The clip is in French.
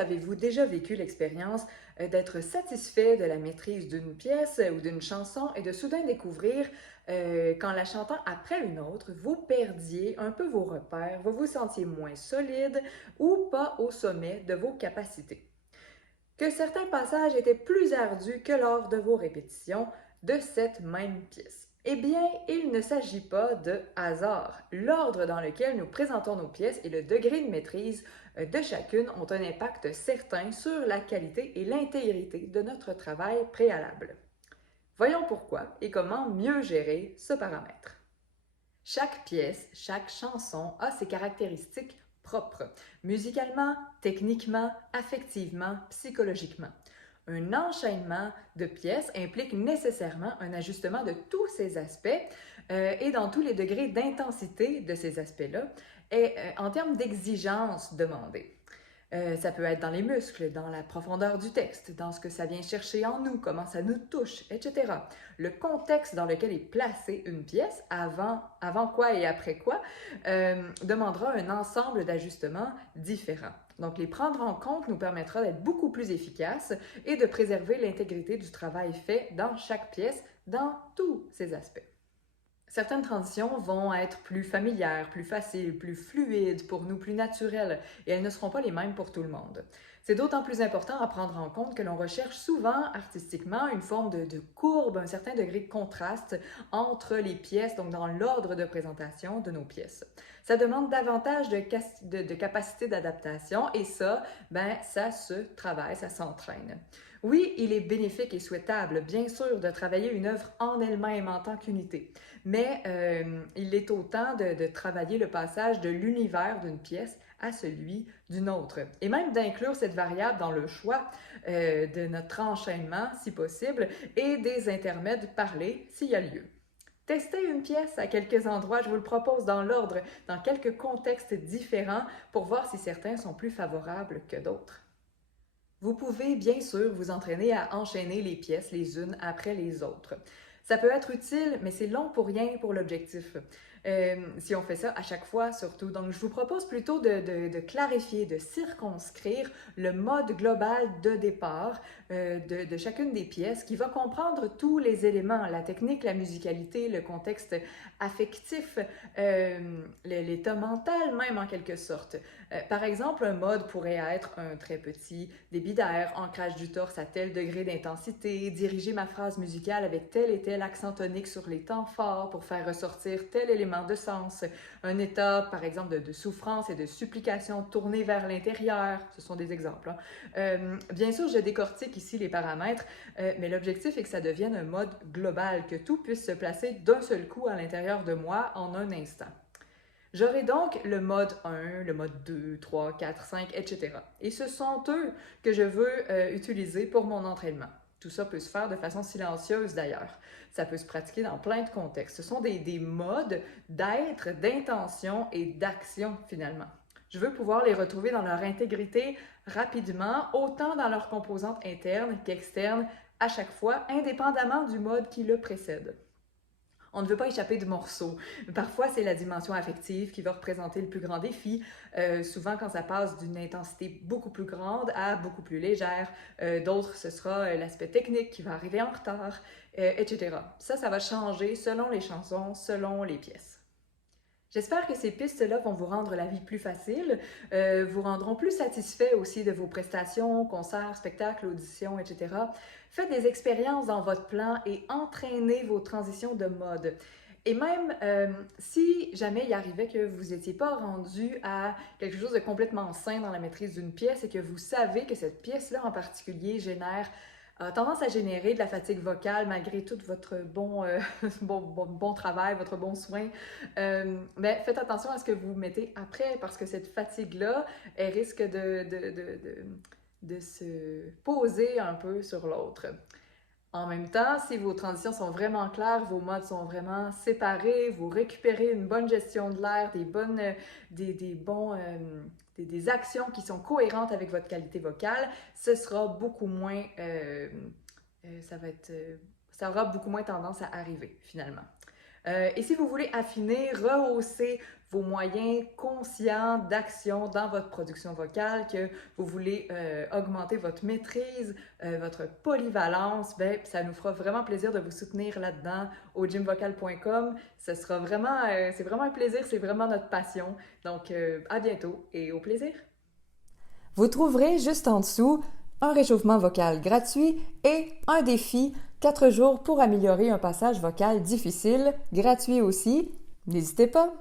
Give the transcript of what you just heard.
avez-vous déjà vécu l'expérience d'être satisfait de la maîtrise d'une pièce ou d'une chanson et de soudain découvrir qu'en la chantant après une autre, vous perdiez un peu vos repères, vous vous sentiez moins solide ou pas au sommet de vos capacités? Que certains passages étaient plus ardus que lors de vos répétitions de cette même pièce. Eh bien, il ne s'agit pas de hasard. L'ordre dans lequel nous présentons nos pièces et le degré de maîtrise de chacune ont un impact certain sur la qualité et l'intégrité de notre travail préalable. Voyons pourquoi et comment mieux gérer ce paramètre. Chaque pièce, chaque chanson a ses caractéristiques propres, musicalement, techniquement, affectivement, psychologiquement. Un enchaînement de pièces implique nécessairement un ajustement de tous ces aspects et dans tous les degrés d'intensité de ces aspects-là et en termes d'exigence demandée. Ça peut être dans les muscles, dans la profondeur du texte, dans ce que ça vient chercher en nous, comment ça nous touche, etc. Le contexte dans lequel est placée une pièce, avant quoi et après quoi, demandera un ensemble d'ajustements différents. Donc, les prendre en compte nous permettra d'être beaucoup plus efficaces et de préserver l'intégrité du travail fait dans chaque pièce, dans tous ses aspects. Certaines transitions vont être plus familières, plus faciles, plus fluides pour nous, plus naturelles, et elles ne seront pas les mêmes pour tout le monde. C'est d'autant plus important à prendre en compte que l'on recherche souvent artistiquement une forme de courbe, un certain degré de contraste entre les pièces, donc dans l'ordre de présentation de nos pièces. Ça demande davantage de capacité d'adaptation et ça, ça se travaille, ça s'entraîne. Oui, il est bénéfique et souhaitable, bien sûr, de travailler une œuvre en elle-même en tant qu'unité, mais il est autant de travailler le passage de l'univers d'une pièce à celui d'une autre. Et même d'inclure cette variable dans le choix de notre enchaînement, si possible, et des intermèdes parlés, s'il y a lieu. Testez une pièce à quelques endroits, je vous le propose dans l'ordre, dans quelques contextes différents, pour voir si certains sont plus favorables que d'autres. Vous pouvez bien sûr vous entraîner à enchaîner les pièces les unes après les autres. Ça peut être utile, mais c'est long pour rien pour l'objectif. Si on fait ça à chaque fois, surtout. Donc, je vous propose plutôt de clarifier, de circonscrire le mode global de départ de chacune des pièces qui va comprendre tous les éléments, la technique, la musicalité, le contexte affectif, l'état mental même en quelque sorte. Par exemple, un mode pourrait être un très petit débit d'air, ancrage du torse à tel degré d'intensité, diriger ma phrase musicale avec tel et tel accent tonique sur les temps forts pour faire ressortir tel élément de sens. Un état, par exemple, de souffrance et de supplication tourné vers l'intérieur. Ce sont des exemples. Bien sûr, je décortique ici les paramètres, mais l'objectif est que ça devienne un mode global, que tout puisse se placer d'un seul coup à l'intérieur de moi en un instant. J'aurai donc le mode 1, le mode 2, 3, 4, 5, etc. Et ce sont eux que je veux utiliser pour mon entraînement. Tout ça peut se faire de façon silencieuse d'ailleurs. Ça peut se pratiquer dans plein de contextes. Ce sont des modes d'être, d'intention et d'action finalement. Je veux pouvoir les retrouver dans leur intégrité rapidement, autant dans leurs composantes internes qu'externes, à chaque fois, indépendamment du mode qui le précède. On ne veut pas échapper du morceau. Parfois, c'est la dimension affective qui va représenter le plus grand défi. Souvent, quand ça passe d'une intensité beaucoup plus grande à beaucoup plus légère. D'autres, ce sera l'aspect technique qui va arriver en retard, etc. Ça va changer selon les chansons, selon les pièces. J'espère que ces pistes-là vont vous rendre la vie plus facile, vous rendront plus satisfait aussi de vos prestations, concerts, spectacles, auditions, etc. Faites des expériences dans votre plan et entraînez vos transitions de mode. Et même si jamais il arrivait que vous n'étiez pas rendu à quelque chose de complètement sain dans la maîtrise d'une pièce et que vous savez que cette pièce-là en particulier génère a tendance à générer de la fatigue vocale malgré tout votre bon travail, votre bon soin. Mais faites attention à ce que vous mettez après parce que cette fatigue-là, elle risque de se poser un peu sur l'autre. En même temps, si vos transitions sont vraiment claires, vos modes sont vraiment séparés, vous récupérez une bonne gestion de l'air, des actions qui sont cohérentes avec votre qualité vocale, ce sera beaucoup moins, ça aura beaucoup moins tendance à arriver finalement. Et si vous voulez affiner, rehausser vos moyens conscients d'action dans votre production vocale, que vous voulez augmenter votre maîtrise, votre polyvalence, ben, ça nous fera vraiment plaisir de vous soutenir là-dedans au gymvocal.com. Ce sera vraiment, c'est vraiment un plaisir, c'est vraiment notre passion. Donc, à bientôt et au plaisir! Vous trouverez juste en dessous un réchauffement vocal gratuit et un défi 4 jours pour améliorer un passage vocal difficile, gratuit aussi. N'hésitez pas!